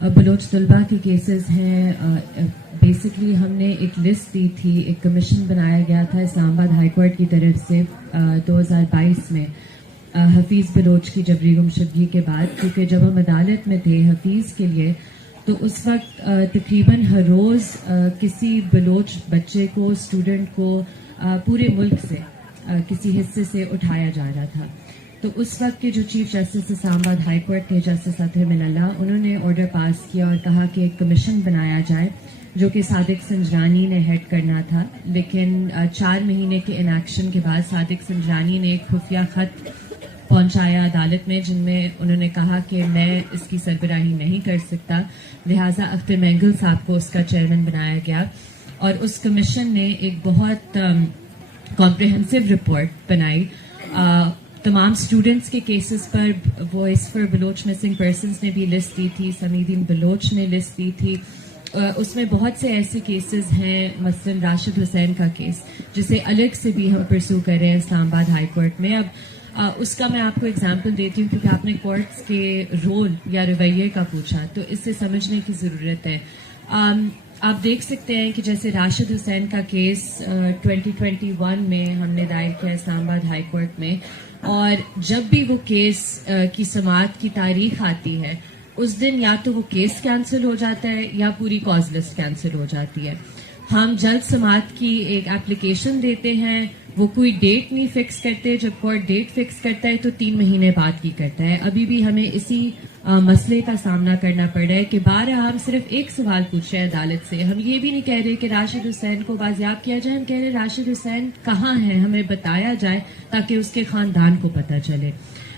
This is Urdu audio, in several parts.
بلوچ طلبہ کے کیسز ہیں. بیسکلی ہم نے ایک لسٹ دی تھی, ایک کمیشن بنایا گیا تھا اسلام آباد ہائی کورٹ کی طرف سے 2022 میں حفیظ بلوچ کی جبری گمشدگی کے بعد, کیونکہ جب ہم عدالت میں تھے حفیظ کے لیے تو اس وقت تقریباً ہر روز کسی بلوچ بچے کو, اسٹوڈنٹ کو پورے ملک سے کسی حصے سے اٹھایا جا رہا تھا. تو اس وقت کے جو چیف جسٹس اسلام آباد ہائی کورٹ تھے, جسٹس اطہر من اللہ, انہوں نے آرڈر پاس کیا اور کہا کہ ایک کمیشن بنایا جائے جو کہ صادق سنجرانی نے ہیڈ کرنا تھا. لیکن 4 مہینے کے انیکشن کے بعد صادق سنجرانی نے ایک خفیہ خط پہنچایا عدالت میں جن میں انہوں نے کہا کہ میں اس کی سربراہی نہیں کر سکتا, لہٰذا اختر مینگل صاحب کو اس کا چیئرمین بنایا گیا. اور اس کمیشن نے ایک بہت کمپریہنسو رپورٹ بنائی تمام اسٹوڈنٹس کے کیسز پر. Voice for Baloch Missing Persons نے بھی لسٹ دی تھی, سمیدین بلوچ نے لسٹ دی تھی. اس میں بہت سے ایسے کیسز ہیں, مثلاً راشد حسین کا کیس جسے الگ سے بھی ہم پرسو کر رہے ہیں اسلام آباد ہائی کورٹ میں. اب اس کا میں آپ کو اگزامپل دیتی ہوں کیونکہ آپ نے کورٹس کے رول یا رویے کا پوچھا, تو اس سے سمجھنے کی ضرورت ہے. آپ دیکھ سکتے ہیں کہ جیسے راشد حسین کا کیس 2021 میں ہم نے دائر کیا اسلام آباد ہائی کورٹ میں, اور جب بھی وہ کیس کی سماعت کی تاریخ آتی ہے اس دن یا تو وہ کیس کینسل ہو جاتا ہے یا پوری کاز لسٹ کینسل ہو جاتی ہے. ہم جلد سماعت کی ایک اپلیکیشن دیتے ہیں, وہ کوئی ڈیٹ نہیں فکس کرتے, جب کورٹ ڈیٹ فکس کرتا ہے تو 3 مہینے بعد کی کرتا ہے. ابھی بھی ہمیں اسی مسئلے کا سامنا کرنا پڑ رہا ہے کہ بارہ ہم صرف ایک سوال پوچھ رہے ہیں عدالت سے. ہم یہ بھی نہیں کہہ رہے کہ راشد حسین کو بازیاب کیا جائے, ہم کہہ رہے راشد حسین کہاں ہیں, ہمیں بتایا جائے تاکہ اس کے خاندان کو پتہ چلے.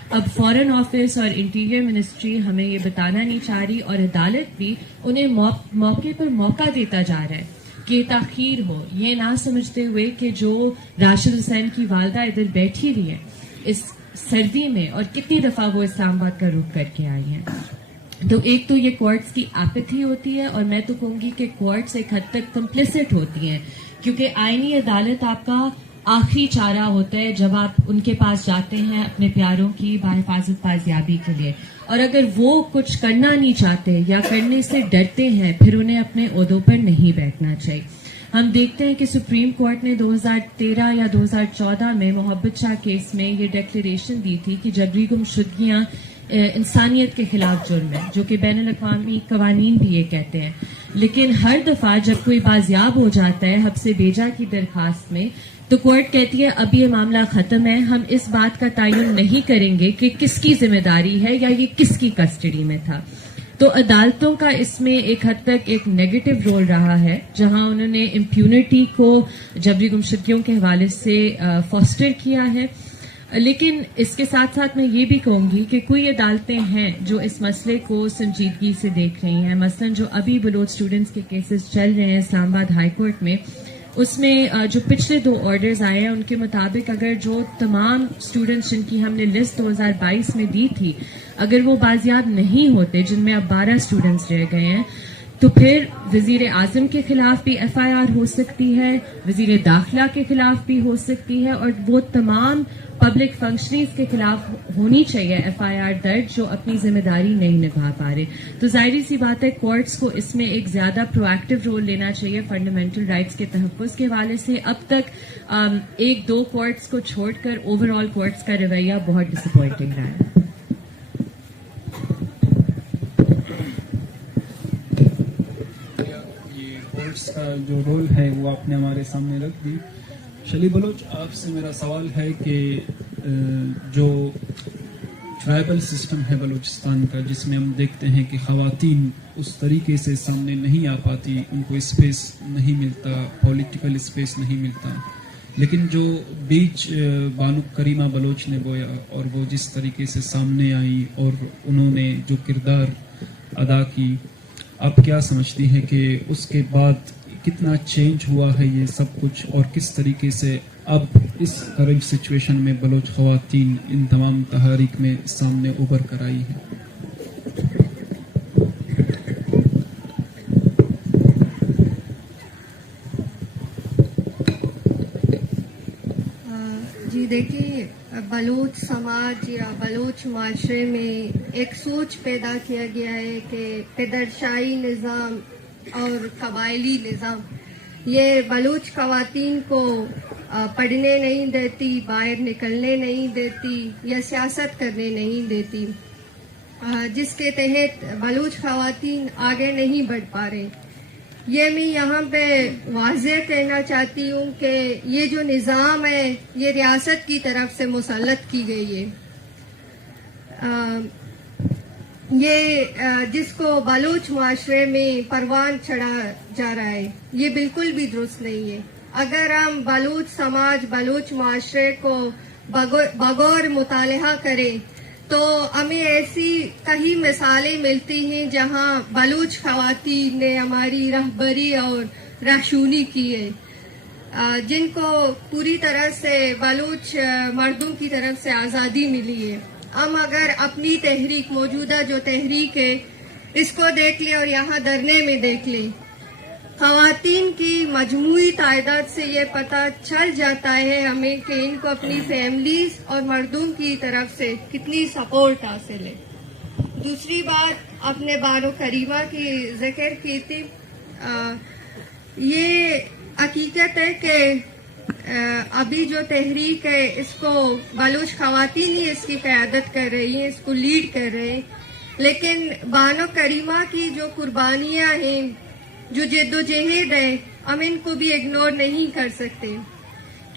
اب فارن آفس اور انٹیریئر منسٹری ہمیں یہ بتانا نہیں چاہ رہی, اور عدالت بھی انہیں موقع پر موقع دیتا جا رہا ہے کہ تاخیر ہو, یہ نہ سمجھتے ہوئے کہ جو راشد حسین کی والدہ ادھر بیٹھی ہوئی ہے اس سردی میں, اور کتنی دفعہ وہ اسلام آباد کا رخ کر کے آئی ہیں. تو ایک تو یہ کورٹس کی ایپتھی ہوتی ہے, اور میں تو کہوں گی کہ کورٹس ایک حد تک کمپلیسٹ ہوتی ہیں, کیونکہ آئینی عدالت آپ کا آخری چارہ ہوتا ہے جب آپ ان کے پاس جاتے ہیں اپنے پیاروں کی بحفاظت بازیابی کے لیے. اور اگر وہ کچھ کرنا نہیں چاہتے یا کرنے سے ڈرتے ہیں پھر انہیں اپنے عہدوں پر نہیں بیٹھنا چاہیے. ہم دیکھتے ہیں کہ سپریم کورٹ نے 2013 یا 2014 میں محبت شاہ کیس میں یہ ڈکلیریشن دی تھی کہ جبری گمشدگیاں انسانیت کے خلاف جرم ہے, جو کہ بین الاقوامی قوانین بھی یہ کہتے ہیں. لیکن ہر دفعہ جب کوئی بازیاب ہو جاتا ہے حبس بیجا کی درخواست میں تو کورٹ کہتی ہے اب یہ معاملہ ختم ہے, ہم اس بات کا تعین نہیں کریں گے کہ کس کی ذمہ داری ہے یا یہ کس کی کسٹڈی میں تھا. تو عدالتوں کا اس میں ایک حد تک ایک نیگیٹو رول رہا ہے, جہاں انہوں نے امپیونٹی کو جبری گمشدگیوں کے حوالے سے فاسٹر کیا ہے. لیکن اس کے ساتھ ساتھ میں یہ بھی کہوں گی کہ کوئی عدالتیں ہیں جو اس مسئلے کو سنجیدگی سے دیکھ رہی ہیں. مثلاً جو ابھی بلوچ اسٹوڈنٹس کے کیسز چل رہے ہیں اسلام آباد ہائی کورٹ میں, اس میں جو پچھلے 2 آرڈرز آئے ہیں ان کے مطابق اگر جو تمام اسٹوڈنٹس جن کی ہم نے لسٹ 2022 میں دی تھی اگر وہ بازیاب نہیں ہوتے, جن میں اب 12 اسٹوڈنٹس رہ گئے ہیں, تو پھر وزیر اعظم کے خلاف بھی ایف آئی آر ہو سکتی ہے, وزیر داخلہ کے خلاف بھی ہو سکتی ہے, اور وہ تمام پبلک فنکشنریز کے خلاف ہونی چاہیے ایف آئی آر درج جو اپنی ذمہ داری نہیں نبھا پا رہے. تو ظاہری سی بات ہے کورٹس کو اس میں ایک زیادہ پرو ایکٹیو رول لینا چاہیے فنڈامنٹل رائٹس کے تحفظ کے حوالے سے. اب تک 1-2 کورٹس کو چھوڑ کر اوور آل کورٹس کا رویہ بہت ڈس اپوائنٹنگ رہا ہے. کا جو رول ہے وہ آپ نے ہمارے سامنے رکھ دی. شلی بلوچ, آپ سے میرا سوال ہے کہ جو ٹرائبل سسٹم ہے بلوچستان کا, جس میں ہم دیکھتے ہیں کہ خواتین اس طریقے سے سامنے نہیں آ پاتی, ان کو اسپیس نہیں ملتا, پولیٹیکل اسپیس نہیں ملتا, لیکن جو بیچ بانو کریمہ بلوچ نے بویا اور وہ جس طریقے سے سامنے آئی اور انہوں نے جو کردار ادا کی, آپ کیا سمجھتی ہیں کہ اس کے بعد کتنا چینج ہوا ہے یہ سب کچھ, اور کس طریقے سے اب اس کرنٹ سچویشن میں بلوچ خواتین ان تمام تحریک میں سامنے ابھر کر آئی ہیں؟ جی دیکھیے, بلوچ سماج یا بلوچ معاشرے میں ایک سوچ پیدا کیا گیا ہے کہ پدرشاہی نظام اور قبائلی نظام یہ بلوچ خواتین کو پڑھنے نہیں دیتی، باہر نکلنے نہیں دیتی یا سیاست کرنے نہیں دیتی، جس کے تحت بلوچ خواتین آگے نہیں بڑھ پا رہے. یہ میں یہاں پہ واضح کہنا چاہتی ہوں کہ یہ جو نظام ہے یہ ریاست کی طرف سے مسلط کی گئی ہے. یہ جس کو بلوچ معاشرے میں پروان چڑھا جا رہا ہے یہ بالکل بھی درست نہیں ہے. اگر ہم بلوچ سماج بلوچ معاشرے کو بغور مطالعہ کریں تو ہمیں ایسی کئی مثالیں ملتی ہیں جہاں بلوچ خواتین نے ہماری رہبری اور رہنمائی کی ہے، جن کو پوری طرح سے بلوچ مردوں کی طرف سے آزادی ملی ہے. ہم اگر اپنی تحریک موجودہ جو تحریک ہے اس کو دیکھ لیں اور یہاں دھرنے میں دیکھ لیں، خواتین کی مجموعی تعداد سے یہ پتہ چل جاتا ہے ہمیں کہ ان کو اپنی فیملیز اور مردوں کی طرف سے کتنی سپورٹ حاصل ہے. دوسری بات آپ نے بانو کریمہ کی ذکر کی تھی. یہ حقیقت ہے کہ ابھی جو تحریک ہے اس کو بلوچ خواتین ہی اس کی قیادت کر رہی ہیں، اس کو لیڈ کر رہے ہیں، لیکن بانو کریمہ کی جو قربانیاں ہیں، جو جد و جہد ہے، ہم ان کو بھی اگنور نہیں کر سکتے،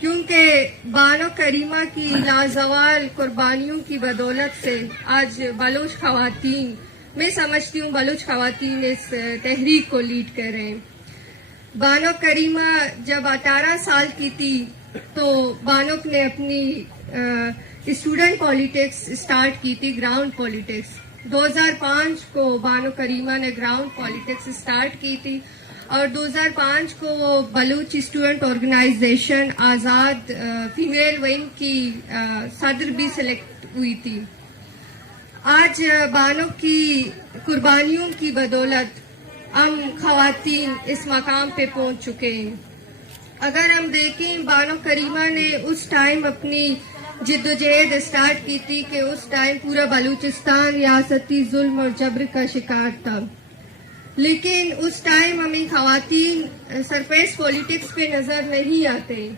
کیونکہ بانو کریمہ کی لازوال قربانیوں کی بدولت سے آج بلوچ خواتین، میں سمجھتی ہوں بلوچ خواتین اس تحریک کو لیڈ کر رہے ہیں. بانو کریمہ جب 18 سال کی تھی تو بانوک نے اپنی اسٹوڈنٹ پالیٹکس اسٹارٹ کی تھی، گراؤنڈ پالیٹکس. 2005 کو بانو کریمہ نے گراؤنڈ پالیٹکس اسٹارٹ کی تھی اور 2005 کو وہ بلوچ اسٹوڈنٹ آرگنائزیشن آزاد فیمیل ونگ کی صدر بھی سلیکٹ ہوئی تھی. آج بانو کی قربانیوں کی بدولت ہم خواتین اس مقام پہ پہنچ چکے ہیں. اگر ہم دیکھیں بانو کریمہ نے اس ٹائم اپنی جد و جہد اسٹارٹ کی تھی کہ اس ٹائم پورا بلوچستان ریاستی ظلم اور جبر کا شکار تھا، لیکن اس ٹائم ہمیں خواتین سرفیس پولیٹکس پہ نظر نہیں آتے.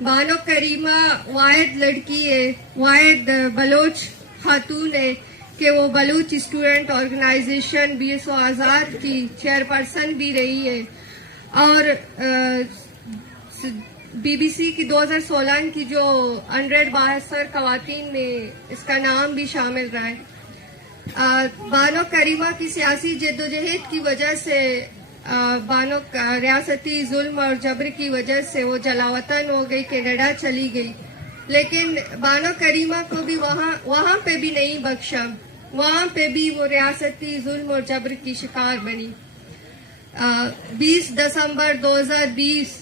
بانو کریمہ واحد لڑکی ہے، واحد بلوچ خاتون ہے کہ وہ بلوچ اسٹوڈنٹ آرگنائزیشن BSO آزاد کی چیئرپرسن بھی رہی ہے اور BBC کی 2016 کی جو 100 خواتین میں اس کا نام بھی شامل رہا ہے. بانو کریمہ کی سیاسی جدوجہد کی وجہ سے بانو ریاستی ظلم اور جبر کی وجہ سے وہ جلاوطن ہو گئی، کینیڈا چلی گئی، لیکن بانو کریمہ کو بھی وہاں پہ بھی نہیں بخشا، وہاں پہ بھی وہ ریاستی ظلم اور جبر کی شکار بنی. 20 دسمبر 2020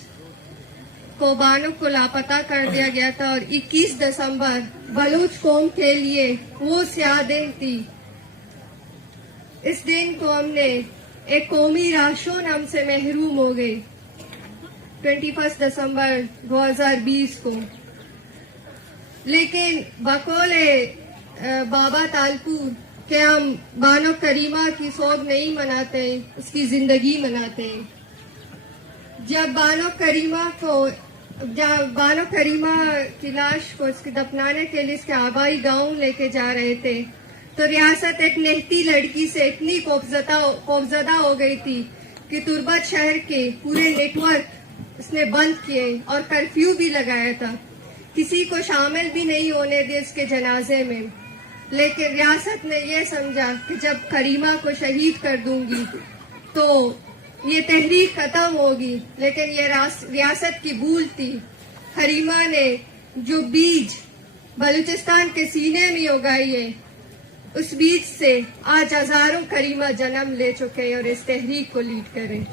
کو بانو کو لاپتہ کر دیا گیا تھا اور 21 دسمبر بلوچ قوم کے لیے وہ سیاہ دن تھی. اس دن کو ہم نے ایک قومی راشن ہم سے محروم ہو گئے 21 دسمبر 2020 کو. لیکن بقول بابا تالپور کہ ہم بانو کریمہ کی سوگ نہیں مناتے، اس کی زندگی مناتے ہیں. جب بانو کریمہ کی لاش کو اس کے دفنانے کے لیے اس کے آبائی گاؤں لے کے جا رہے تھے تو ریاست ایک نہتی لڑکی سے اتنی خوفزدہ ہو گئی تھی کہ تربت شہر کے پورے نیٹ ورک اس نے بند کیے اور کرفیو بھی لگایا تھا، کسی کو شامل بھی نہیں ہونے دے اس کے جنازے میں. لیکن ریاست نے یہ سمجھا کہ جب کریمہ کو شہید کر دوں گی تو یہ تحریک ختم ہوگی، لیکن یہ ریاست کی بھول تھی. کریمہ نے جو بیج بلوچستان کے سینے میں اگائی ہے، اس بیج سے آج ہزاروں کریمہ جنم لے چکے اور اس تحریک کو لیڈ کریں.